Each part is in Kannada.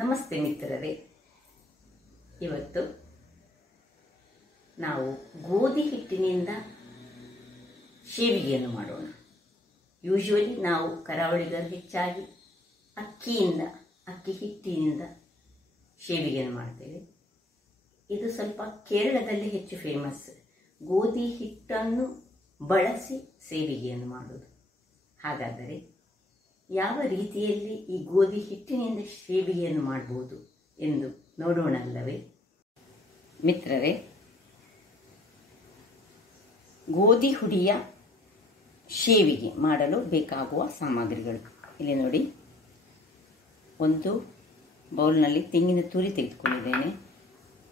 ನಮಸ್ತೆ ಮಿತ್ರರೇ, ಇವತ್ತು ನಾವು ಗೋಧಿ ಹಿಟ್ಟಿನಿಂದ ಶೇವಿಗೆಯನ್ನು ಮಾಡೋಣ. ಯೂಶುವಲಿ ನಾವು ಕರಾವಳಿಗರು ಹೆಚ್ಚಾಗಿ ಅಕ್ಕಿ ಹಿಟ್ಟಿನಿಂದ ಶೇವಿಗೆಯನ್ನು ಮಾಡ್ತೇವೆ. ಇದು ಸ್ವಲ್ಪ ಕೇರಳದಲ್ಲಿ ಹೆಚ್ಚು ಫೇಮಸ್. ಗೋಧಿ ಹಿಟ್ಟನ್ನು ಬಳಸಿ ಶೇವಿಗೆಯನ್ನು ಮಾಡೋದು. ಹಾಗಾದರೆ ಯಾವ ರೀತಿಯಲ್ಲಿ ಈ ಗೋಧಿ ಹಿಟ್ಟಿನಿಂದ ಶೇವಿಗೆಯನ್ನು ಮಾಡಬಹುದು ಎಂದು ನೋಡೋಣಲ್ಲವೇ ಮಿತ್ರರೇ? ಗೋಧಿ ಹುಡಿಯ ಶೇವಿಗೆ ಮಾಡಲು ಬೇಕಾಗುವ ಸಾಮಗ್ರಿಗಳು ಇಲ್ಲಿ ನೋಡಿ. ಒಂದು ಬೌಲ್ನಲ್ಲಿ ತೆಂಗಿನ ತುರಿ ತೆಗೆದುಕೊಂಡಿದ್ದೇನೆ.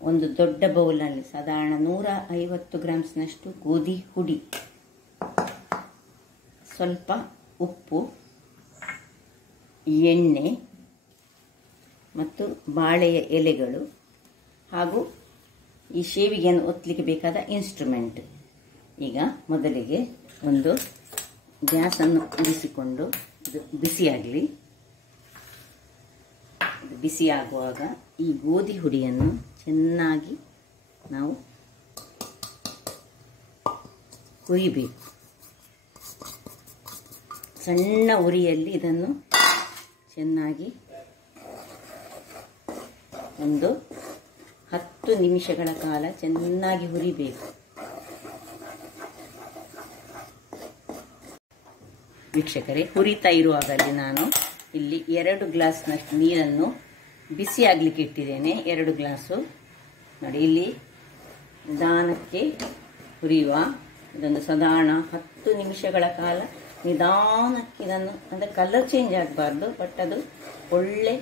ಒಂದು ದೊಡ್ಡ ಬೌಲ್ನಲ್ಲಿ ಸಾಧಾರಣ 150 ಗ್ರಾಮ್ಸ್ನಷ್ಟು ಗೋಧಿ ಹುಡಿ, ಸ್ವಲ್ಪ ಉಪ್ಪು, ಎಣ್ಣೆ ಮತ್ತು ಬಾಳೆಯ ಎಲೆಗಳು ಹಾಗೂ ಈ ಶೇವಿಗೆಯನ್ನು ಒತ್ತಲಿಕ್ಕೆ ಬೇಕಾದ ಇನ್ಸ್ಟ್ರುಮೆಂಟ್. ಈಗ ಮೊದಲಿಗೆ ಒಂದು ಗ್ಯಾಸನ್ನು ಉರಿಸಿಕೊಂಡು ಇದು ಬಿಸಿಯಾಗಲಿ. ಇದು ಬಿಸಿಯಾಗುವಾಗ ಈ ಗೋಧಿ ಹುಡಿಯನ್ನು ಚೆನ್ನಾಗಿ ನಾವು ಹುರಿಬೇಕು. ಸಣ್ಣ ಉರಿಯಲ್ಲಿ ಇದನ್ನು ಚೆನ್ನಾಗಿ ಒಂದು 10 ನಿಮಿಷಗಳ ಕಾಲ ಚೆನ್ನಾಗಿ ಹುರಿಬೇಕು. ವೀಕ್ಷಕರೇ, ಹುರಿತಾ ಇರುವಾಗಲೇ ನಾನು ಇಲ್ಲಿ 2 ಗ್ಲಾಸ್ನಷ್ಟು ನೀರನ್ನು ಬಿಸಿ ಆಗಲಿಕ್ಕೆ ಇಟ್ಟಿದ್ದೇನೆ. 2 ಗ್ಲಾಸು ನೋಡಿ. ಇಲ್ಲಿ ನಿಧಾನಕ್ಕೆ ಹುರಿಯುವ. ಇದೊಂದು ಸಾಧಾರಣ 10 ನಿಮಿಷಗಳ ಕಾಲ ನಿಧಾನಕ್ಕೆ ಇದನ್ನು, ಅಂದರೆ ಕಲರ್ ಚೇಂಜ್ ಆಗಬಾರ್ದು, ಬಟ್ ಅದು ಒಳ್ಳೆ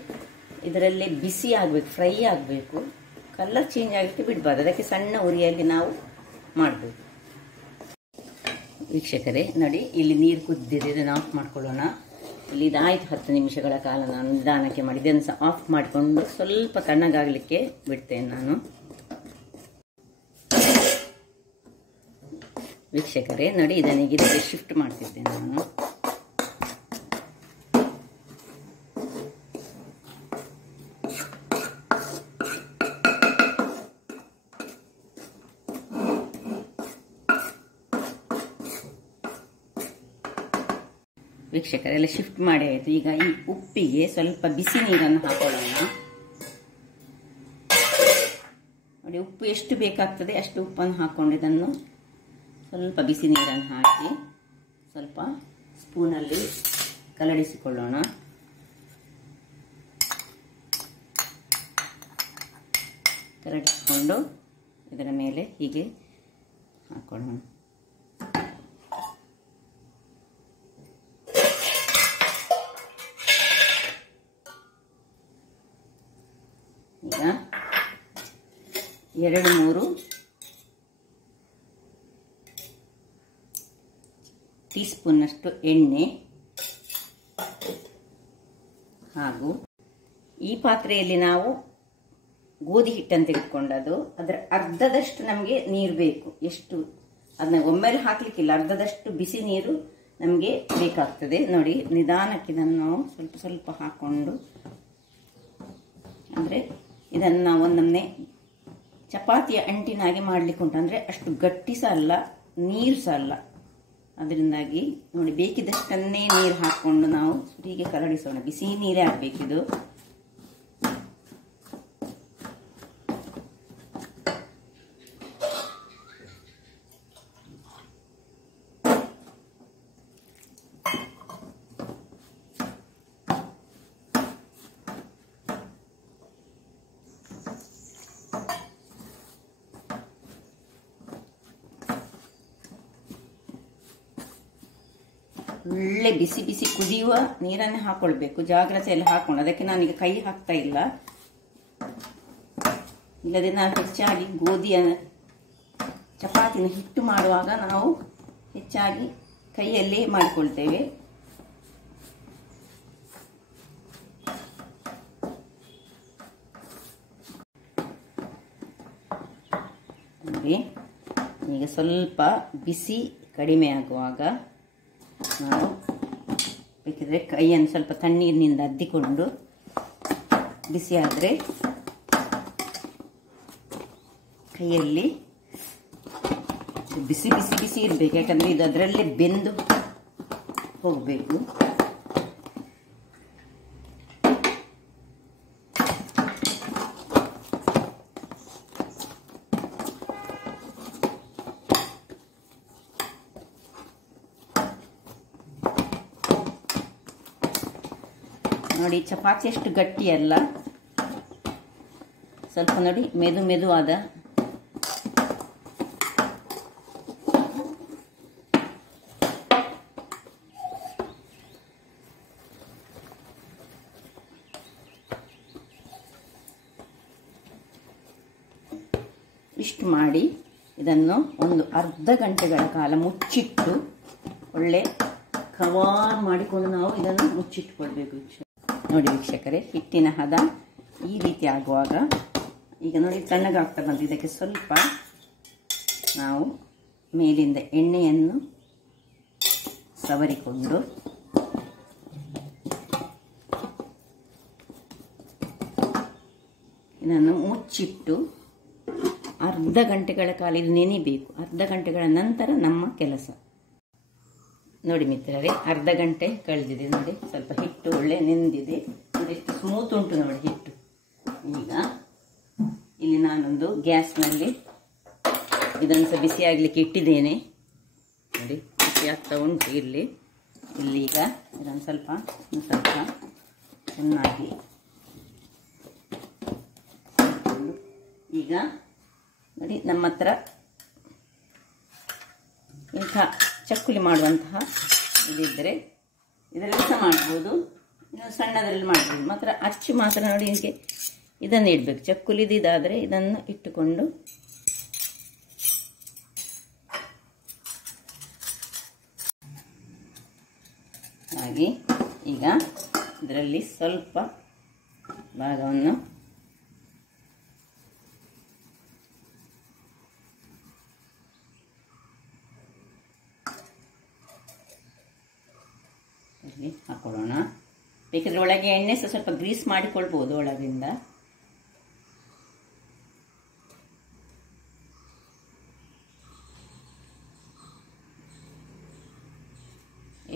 ಇದರಲ್ಲೇ ಬಿಸಿ ಆಗಬೇಕು, ಫ್ರೈ ಆಗಬೇಕು. ಕಲರ್ ಚೇಂಜ್ ಆಗಲಿಕ್ಕೆ ಬಿಡಬಾರ್ದು. ಅದಕ್ಕೆ ಸಣ್ಣ ಉರಿಯಲ್ಲಿ ನಾವು ಮಾಡಬೇಕು. ವೀಕ್ಷಕರೇ ನೋಡಿ, ಇಲ್ಲಿ ನೀರು ಕುದ್ದಿದೆ. ಇದನ್ನು ಆಫ್ ಮಾಡ್ಕೊಳ್ಳೋಣ. ಇಲ್ಲಿ ಇದಾಯಿತು 10 ನಿಮಿಷಗಳ ಕಾಲ ನಾನು ನಿಧಾನಕ್ಕೆ ಮಾಡಿ ಇದನ್ನು ಸಹ ಆಫ್ ಮಾಡಿಕೊಂಡು ಸ್ವಲ್ಪ ತಣ್ಣಗಾಗಲಿಕ್ಕೆ ಬಿಡ್ತೇನೆ ನಾನು. ವೀಕ್ಷಕರೇ ನೋಡಿ, ಇದನ್ನೀಗ ಇದಕ್ಕೆ ಶಿಫ್ಟ್ ಮಾಡ್ತಿದ್ದೇನೆ ನಾನು. ವೀಕ್ಷಕರೇ ಎಲ್ಲ ಶಿಫ್ಟ್ ಮಾಡಿ ಆಯಿತು. ಈಗ ಈ ಉಪ್ಪಿಗೆ ಸ್ವಲ್ಪ ಬಿಸಿ ನೀರನ್ನು ಹಾಕೊಳ್ಳೋಣ. ನೋಡಿ, ಉಪ್ಪು ಎಷ್ಟು ಬೇಕಾಗ್ತದೆ ಅಷ್ಟು ಉಪ್ಪನ್ನು ಹಾಕೊಂಡು ಇದನ್ನು ಸ್ವಲ್ಪ ಬಿಸಿ ನೀರನ್ನು ಹಾಕಿ ಸ್ವಲ್ಪ ಸ್ಪೂನಲ್ಲಿ ಕಲಡಿಸಿಕೊಳ್ಳೋಣ. ಕಲಡಿಸಿಕೊಂಡು ಇದರ ಮೇಲೆ ಹೀಗೆ ಹಾಕೊಳ್ಳೋಣ. ಈಗ 2-3 ಟೀ ಸ್ಪೂನ್ನಷ್ಟು ಎಣ್ಣೆ ಹಾಗೂ ಈ ಪಾತ್ರೆಯಲ್ಲಿ ನಾವು ಗೋಧಿ ಹಿಟ್ಟನ್ನು ತೆಗೆದುಕೊಂಡದ್ದು, ಅದರ ಅರ್ಧದಷ್ಟು ನಮಗೆ ನೀರು ಬೇಕು. ಎಷ್ಟು ಅದನ್ನ ಒಮ್ಮೆಲೆ ಹಾಕ್ಲಿಕ್ಕಿಲ್ಲ, ಅರ್ಧದಷ್ಟು ಬಿಸಿ ನೀರು ನಮಗೆ ಬೇಕಾಗ್ತದೆ. ನೋಡಿ, ನಿಧಾನಕ್ಕೆ ಇದನ್ನು ನಾವು ಸ್ವಲ್ಪ ಸ್ವಲ್ಪ ಹಾಕೊಂಡು, ಅಂದರೆ ಇದನ್ನು ನಾವು ನಮ್ಮನೆ ಚಪಾತಿಯ ಅಂಟಿನಾಗೆ ಮಾಡಲಿಕ್ಕೆ ಉಂಟು. ಅಂದರೆ ಅಷ್ಟು ಗಟ್ಟಿ ಸಹ ಅಲ್ಲ, ನೀರು ಸಹ ಅಲ್ಲ. ಅದರಿಂದಾಗಿ ನೋಡಿ, ಬೇಕಿದಷ್ಟನ್ನೇ ನೀರು ಹಾಕ್ಕೊಂಡು ನಾವು ಹೀಗೆ ಕಲಡಿಸೋಣ. ಬಿಸಿ ನೀರೇ ಆಗಬೇಕಿದು. ಒಳ್ಳೆ ಬಿಸಿ ಬಿಸಿ ಕುದಿಯುವ ನೀರನ್ನೇ ಹಾಕೊಳ್ಬೇಕು. ಜಾಗ್ರತೆಯಲ್ಲಿ ಹಾಕೊಂಡು, ಅದಕ್ಕೆ ನಾನೀಗ ಕೈ ಹಾಕ್ತಾ ಇಲ್ಲ. ಇಲ್ಲದೆ ನಾವು ಹೆಚ್ಚಾಗಿ ಗೋಧಿಯ ಚಪಾತಿನ ಹಿಟ್ಟು ಮಾಡುವಾಗ ನಾವು ಹೆಚ್ಚಾಗಿ ಕೈಯಲ್ಲೇ ಮಾಡಿಕೊಳ್ತೇವೆ. ನೋಡಿ, ಈಗ ಸ್ವಲ್ಪ ಬಿಸಿ ಕಡಿಮೆ ಆಗುವಾಗ ನಾವು ಬೇಕಿದ್ರೆ ಕೈಯನ್ನು ಸ್ವಲ್ಪ ತಣ್ಣೀರಿನಿಂದ ಅದ್ದಿಕೊಂಡು ಬಿಸಿ ಆದರೆ ಕೈಯಲ್ಲಿ ಬಿಸಿ ಬಿಸಿ ಬಿಸಿ ಇರಬೇಕು, ಯಾಕಂದರೆ ಇದು ಅದರಲ್ಲೇ ಬೆಂದು ಹೋಗಬೇಕು. ನೋಡಿ ಚಪಾತಿ ಅಷ್ಟು ಗಟ್ಟಿ ಅಲ್ಲ, ಸ್ವಲ್ಪ ನೋಡಿ ಮೆದು ಮೆದುವಾದ. ಇಷ್ಟು ಮಾಡಿ ಇದನ್ನು ಒಂದು ಅರ್ಧ ಗಂಟೆಗಳ ಕಾಲ ಮುಚ್ಚಿಟ್ಟು ಒಳ್ಳೆ ಕವಾರ್ ಮಾಡಿಕೊಂಡು ನಾವು ಇದನ್ನು ಮುಚ್ಚಿಟ್ಕೊಳ್ಬೇಕು. ನೋಡಿ ವೀಕ್ಷಕರೇ, ಹಿಟ್ಟಿನ ಹದ ಈ ರೀತಿ ಆಗುವಾಗ ಈಗ ನೋಡಿ ತಣ್ಣಗಾಗ್ತಾ ಬಂತು. ಇದಕ್ಕೆ ಸ್ವಲ್ಪ ನಾವು ಮೇಲಿಂದ ಎಣ್ಣೆಯನ್ನು ಸವರಿಕೊಂಡು ಇದನ್ನು ಮುಚ್ಚಿಟ್ಟು ಅರ್ಧ ಗಂಟೆಗಳ ಕಾಲ ಇದು ನೆನಿಬೇಕು. ಅರ್ಧ ಗಂಟೆಗಳ ನಂತರ ನಮ್ಮ ಕೆಲಸ. ನೋಡಿ ಮಿತ್ರರೇ, ಅರ್ಧ ಗಂಟೆ ಕಳೆದಿದೆ. ನೋಡಿ ಸ್ವಲ್ಪ ಹಿಟ್ಟು ಒಳ್ಳೆ ನೆಂದಿದೆ. ನೋಡಿ ಎಷ್ಟು ಸ್ಮೂತ್ ಉಂಟು ನೋಡಿ ಹಿಟ್ಟು. ಈಗ ಇಲ್ಲಿ ನಾನೊಂದು ಗ್ಯಾಸ್ನಲ್ಲಿ ಇದನ್ನು ಸಹ ಬಿಸಿ ಆಗಲಿಕ್ಕೆ ಇಟ್ಟಿದ್ದೇನೆ. ನೋಡಿ ಬಿಸಿ ಆಗ್ತಾ ಉಂಟು. ಇಲ್ಲಿ ಈಗ ಇದನ್ನು ಸ್ವಲ್ಪ ಚೆನ್ನಾಗಿ ಈಗ ನೋಡಿ ನಮ್ಮ ಹತ್ರ ಇಂಥ ಚಕ್ಕುಲಿ ಮಾಡುವಂತಹ ಇದಿದ್ದರೆ ಇದರಲ್ಲಿ ಸಹ ಮಾಡ್ಬೋದು, ಇನ್ನು ಸಣ್ಣದರಲ್ಲಿ ಮಾಡ್ಬೋದು. ಮಾತ್ರ ಅಚ್ಚು ಮಾತ್ರ ನೋಡಿ ಇದಕ್ಕೆ ಇದನ್ನು ಇಡಬೇಕು. ಚಕ್ಕುಲಿದು ಇದಾದರೆ ಇದನ್ನು ಇಟ್ಟುಕೊಂಡು ಹಾಗೆ ಈಗ ಇದರಲ್ಲಿ ಸ್ವಲ್ಪ ಭಾಗವನ್ನು ಹಾಕೊಳ್ಳೋಣ. ಬೇಕಿದ್ರೆ ಒಳಗೆ ಎಣ್ಣೆ ಸಹ ಸ್ವಲ್ಪ ಗ್ರೀಸ್ ಮಾಡಿಕೊಳ್ಬೋದು ಒಳಗಿಂದ.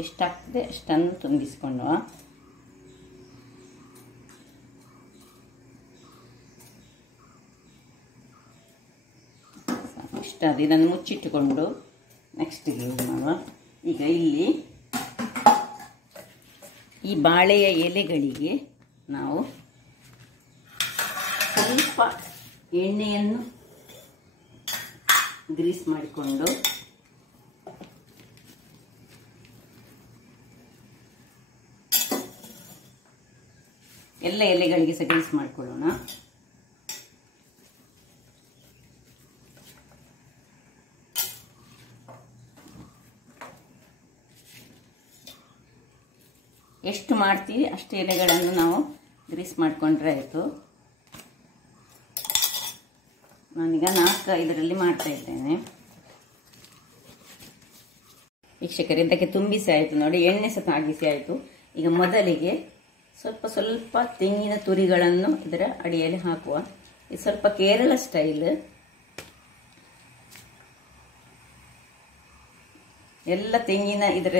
ಎಷ್ಟಾಗ್ತದೆ ಅಷ್ಟನ್ನು ತುಂಬಿಸಿಕೊಂಡು ಇಷ್ಟ ಅದು. ಇದನ್ನು ಮುಚ್ಚಿಟ್ಟುಕೊಂಡು ನೆಕ್ಸ್ಟ್ಗೆ ಮಾಡುವ. ಈಗ ಇಲ್ಲಿ ಈ ಬಾಳೆಯ ಎಲೆಗಳಿಗೆ ನಾವು ಸ್ವಲ್ಪ ಎಣ್ಣೆಯನ್ನು ಗ್ರೀಸ್ ಮಾಡಿಕೊಂಡು ಎಲ್ಲ ಎಲೆಗಳಿಗೆ ಸಹ ಗ್ರೀಸ್ ಮಾಡಿಕೊಳ್ಳೋಣ. ಎಷ್ಟು ಮಾಡ್ತೀವಿ ಅಷ್ಟು ಎಲೆಗಳನ್ನು ನಾವು ಗ್ರೀಸ್ ಮಾಡಿಕೊಂಡ್ರೆ ಆಯಿತು. ನಾನೀಗ 4-5 ಮಾಡ್ತಾ ಇದ್ದೇನೆ. ವೀಕ್ಷಕರು, ಇದಕ್ಕೆ ತುಂಬಿಸಿ ಆಯಿತು ನೋಡಿ, ಎಣ್ಣೆ ಸಹ ತಾಗಿಸಿ ಆಯಿತು. ಈಗ ಮೊದಲಿಗೆ ಸ್ವಲ್ಪ ತೆಂಗಿನ ತುರಿಗಳನ್ನು ಇದರ ಅಡಿಯಲ್ಲಿ ಹಾಕುವ. ಇದು ಸ್ವಲ್ಪ ಕೇರಳ ಸ್ಟೈಲ್. ಎಲ್ಲ ತೆಂಗಿನ ಇದರ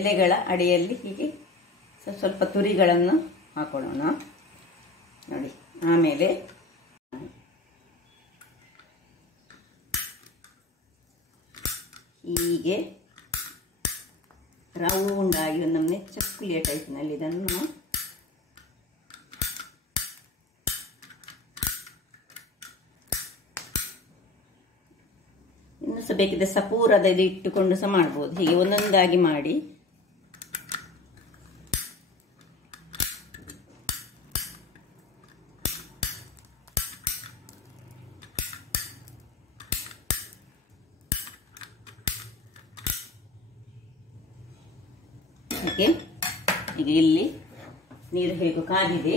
ಎಲೆಗಳ ಅಡಿಯಲ್ಲಿ ಹೀಗೆ ಸ್ವಲ್ಪ ತುರಿಗಳನ್ನು ಹಾಕೊಳ್ಳೋಣ ನೋಡಿ. ಆಮೇಲೆ ಹೀಗೆ ರೌಂಡ್ ಆಗಿ ನಮ್ಮನೆ ಚಕ್ಕುಲಿಯ ಟೈಪ್ನಲ್ಲಿ ಇದನ್ನು ಇನ್ನು ಸಹ ಬೇಕಿದ್ರೆ ಸಪೂರದಲ್ಲಿ ಇಟ್ಟುಕೊಂಡು ಸಹ ಮಾಡ್ಬೋದು. ಹೀಗೆ ಒಂದೊಂದಾಗಿ ಮಾಡಿ ಈಗ ಇಲ್ಲಿ ನೀರು ಹೇಗೂ ಕಾದಿದೆ.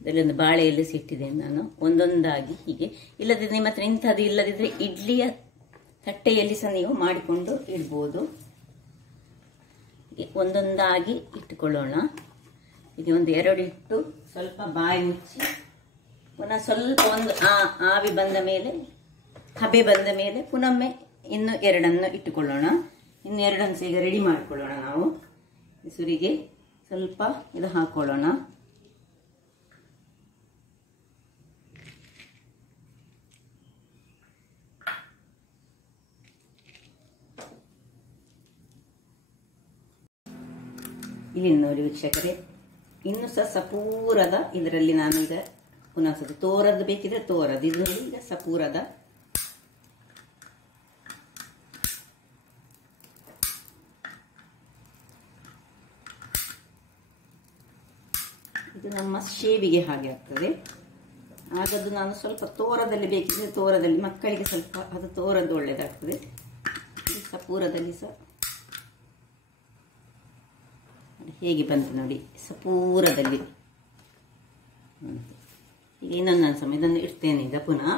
ಇದರಲ್ಲಿ ಒಂದು ಬಾಳೆ ಎಲೆ ಸಿಟ್ಟಿದ್ದೇನೆ ನಾನು. ಒಂದೊಂದಾಗಿ ಹೀಗೆ, ಇಲ್ಲದಿದ್ರೆ ನಿಮ್ಮ ಹತ್ರ ಇಂಥದ್ದು ಇಲ್ಲದಿದ್ರೆ ಇಡ್ಲಿಯ ತಟ್ಟೆಯಲ್ಲಿ ಸಹ ನೀವು ಮಾಡಿಕೊಂಡು ಇಡ್ಬೋದು. ಒಂದೊಂದಾಗಿ ಇಟ್ಟುಕೊಳ್ಳೋಣ. ಈಗ ಒಂದು 2 ಇಟ್ಟು ಸ್ವಲ್ಪ ಬಾಯಿ ಮುಚ್ಚಿ ಪುನಃ ಸ್ವಲ್ಪ ಒಂದು ಆವಿ ಬಂದ ಮೇಲೆ, ಹಬೆ ಬಂದ ಮೇಲೆ ಪುನೊಮ್ಮೆ ಇನ್ನು 2 ಇಟ್ಟುಕೊಳ್ಳೋಣ. ಇನ್ನು 2 ಈಗ ರೆಡಿ ಮಾಡಿಕೊಳ್ಳೋಣ. ನಾವು ಸುರಿಗೆ ಸ್ವಲ್ಪ ಇದು ಹಾಕೊಳ್ಳೋಣ. ಇಲ್ಲಿ ನೋಡಿ ವೀಕ್ಷಕರೇ, ಇನ್ನು ಸಹ ಸಪೂರದ ಇದರಲ್ಲಿ ನಾನು ಈಗ ಪುನಃ ತೋರದ್ದು ಬೇಕಿದ್ರೆ ತೋರದ್ದು, ಇದು ಈಗ ಸಪೂರದ ಇದು ನಮ್ಮ ಶೇವಿಗೆ ಹಾಗೆ ಆಗ್ತದೆ. ಹಾಗದು ನಾನು ಸ್ವಲ್ಪ ತೋರದಲ್ಲಿ ಬೇಕಿದ್ರೆ ತೋರದಲ್ಲಿ, ಮಕ್ಕಳಿಗೆ ಸ್ವಲ್ಪ ಅದು ತೋರದ್ದು ಒಳ್ಳೆಯದಾಗ್ತದೆ. ಸಪೂರದಲ್ಲಿ ಸಹ ಹೇಗೆ ಬಂತು ನೋಡಿ, ಸಪೂರದಲ್ಲಿ. ಈಗ ಇನ್ನೊಂದು ಸಮಯ ಇದನ್ನು ಇಡ್ತೇನೆ. ಈಗ ಪುನಃ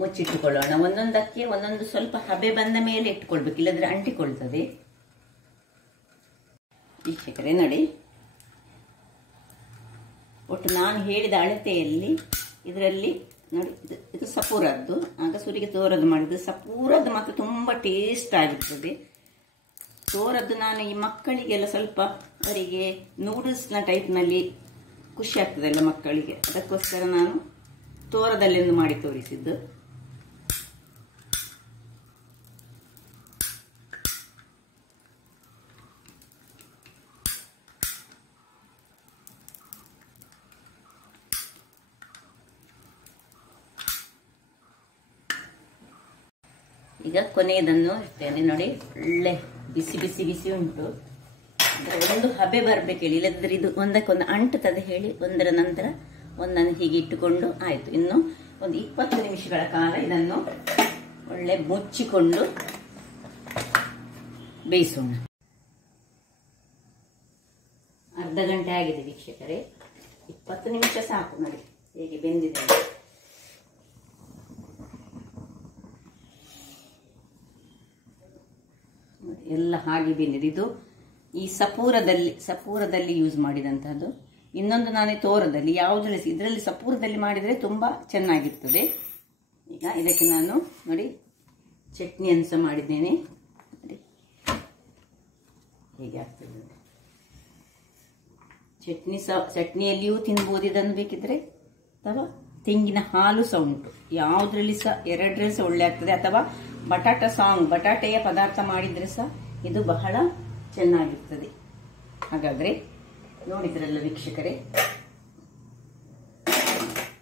ಮುಚ್ಚಿಟ್ಟುಕೊಳ್ಳೋಣ. ಒಂದೊಂದಕ್ಕೆ ಒಂದೊಂದು ಸ್ವಲ್ಪ ಹಬೆ ಬಂದ ಮೇಲೆ ಇಟ್ಕೊಳ್ಬೇಕು, ಇಲ್ಲದ್ರೆ ಅಂಟಿಕೊಳ್ತದೆ. ವೀಕ್ಷಕರೇ ನೋಡಿ, ಒಟ್ಟು ನಾನು ಹೇಳಿದ ಅಳತೆಯಲ್ಲಿ ಇದರಲ್ಲಿ ನೋಡಿ, ಇದು ಸಪೂರದ್ದು, ಆಗ ಸುರಿಗೆ ತೋರದ್ದು ಮಾಡಿದ್ದು. ಸಪೂರದ್ದು ಮತ್ತು ತುಂಬ ಟೇಸ್ಟ್ ಆಗಿರ್ತದೆ. ತೋರದ್ದು ನಾನು ಈ ಮಕ್ಕಳಿಗೆಲ್ಲ ಸ್ವಲ್ಪ ಅವರಿಗೆ ನೂಡಲ್ಸ್ನ ಟೈಪ್ನಲ್ಲಿ ಖುಷಿ ಆಗ್ತದಲ್ಲ ಮಕ್ಕಳಿಗೆ, ಅದಕ್ಕೋಸ್ಕರ ನಾನು ತೋರದಲ್ಲೆಂದು ಮಾಡಿ ತೋರಿಸಿದ್ದು. ಈಗ ಕೊನೆಯದನ್ನು ಇರ್ತೇನೆ ನೋಡಿ. ಒಳ್ಳೆ ಬಿಸಿ ಬಿಸಿ ಬಿಸಿ ಉಂಟು. ಒಂದು ಹಬೆ ಬರ್ಬೇಕು ಹೇಳಿ, ಇಲ್ಲದ್ರೆ ಇದು ಒಂದಕ್ಕೊಂದು ಅಂಟುತ್ತದೆ ಹೇಳಿ ಒಂದರ ನಂತರ ಒಂದನ್ನು ಹೀಗೆ ಇಟ್ಟುಕೊಂಡು ಆಯ್ತು. ಇನ್ನು ಒಂದು 20 ನಿಮಿಷಗಳ ಕಾಲ ಇದನ್ನು ಒಳ್ಳೆ ಮುಚ್ಚಿಕೊಂಡು ಬೇಯಿಸೋಣ. ಅರ್ಧ ಗಂಟೆ ಆಗಿದೆ ವೀಕ್ಷಕರೇ, 20 ನಿಮಿಷ ಸಾಕು ನೋಡಿ ಹೇಗೆ ಬೆಂದಿದೆ. ಎಲ್ಲ ಹಾಗೆ ಬೆಂದಿದೆ. ಇದು ಈ ಸಪೂರದಲ್ಲಿ ಯೂಸ್ ಮಾಡಿದಂತಹದ್ದು. ಇನ್ನೊಂದು ನಾನೇ ತೋರದಲ್ಲಿ, ಯಾವುದ್ರಲ್ಲಿ ಇದರಲ್ಲಿ ಸಪೂರದಲ್ಲಿ ಮಾಡಿದರೆ ತುಂಬಾ ಚೆನ್ನಾಗಿರ್ತದೆ. ಈಗ ಇದಕ್ಕೆ ನಾನು ನೋಡಿ ಚಟ್ನಿಯನ್ನು ಸಹ ಮಾಡಿದ್ದೇನೆ ನೋಡಿ ಹೇಗೆ ಆಗ್ತದೆ. ಚಟ್ನಿಯಲ್ಲಿಯೂ ತಿನ್ಬೋದು ಇದನ್ನು ಬೇಕಿದ್ರೆ, ಅಥವಾ ತೆಂಗಿನ ಹಾಲು ಸಹ ಉಂಟು, ಯಾವುದ್ರಲ್ಲಿ ಸಹ 2ರಲ್ಲಿ ಸಹ ಒಳ್ಳೆ ಆಗ್ತದೆ. ಅಥವಾ ಬಟಾಟೆಯ ಪದಾರ್ಥ ಮಾಡಿದ್ರೆ ಸಹ ಇದು ಬಹಳ ಚೆನ್ನಾಗಿರ್ತದೆ. ಹಾಗಾದ್ರೆ ನೋಡಿದ್ರಲ್ಲ ವೀಕ್ಷಕರೇ,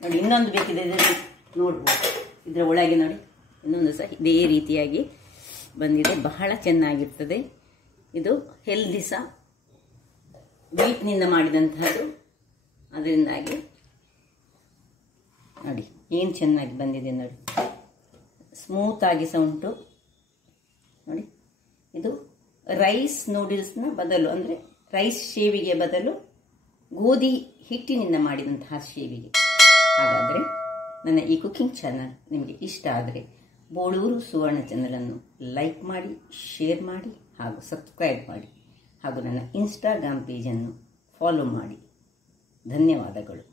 ನೋಡಿ ಇನ್ನೊಂದು ಬೇಕಿದೆ ನೋಡ್ಬೋದು. ಇದರ ಒಳಗೆ ನೋಡಿ ಇನ್ನೊಂದು ಸಹ ಇದೇ ರೀತಿಯಾಗಿ ಬಂದಿದೆ, ಬಹಳ ಚೆನ್ನಾಗಿರ್ತದೆ. ಇದು ಹೆಲ್ದಿ ಸಹ, ವೀಟ್ನಿಂದ ಮಾಡಿದಂತಹದ್ದು. ಅದರಿಂದಾಗಿ ನೋಡಿ ಏನು ಚೆನ್ನಾಗಿ ಬಂದಿದೆ ನೋಡಿ, ಸ್ಮೂತ್ ಆಗಿ ಸಹ ಉಂಟು ನೋಡಿ. ಇದು ರೈಸ್ ನೂಡಲ್ಸ್ನ ಬದಲು, ಅಂದರೆ ರೈಸ್ ಶೇವಿಗೆ ಬದಲು ಗೋಧಿ ಹಿಟ್ಟಿನಿಂದ ಮಾಡಿದಂತಹ ಶೇವಿಗೆ. ಹಾಗಾದರೆ ನನ್ನ ಈ ಕುಕಿಂಗ್ ಚಾನಲ್ ನಿಮಗೆ ಇಷ್ಟ ಆದರೆ ಬೋಳೂರು ಸುವರ್ಣ ಚಾನಲನ್ನು ಲೈಕ್ ಮಾಡಿ, ಶೇರ್ ಮಾಡಿ ಹಾಗೂ ಸಬ್ಸ್ಕ್ರೈಬ್ ಮಾಡಿ, ಹಾಗೂ ನನ್ನ ಇನ್ಸ್ಟಾಗ್ರಾಮ್ ಪೇಜನ್ನು ಫಾಲೋ ಮಾಡಿ. ಧನ್ಯವಾದಗಳು.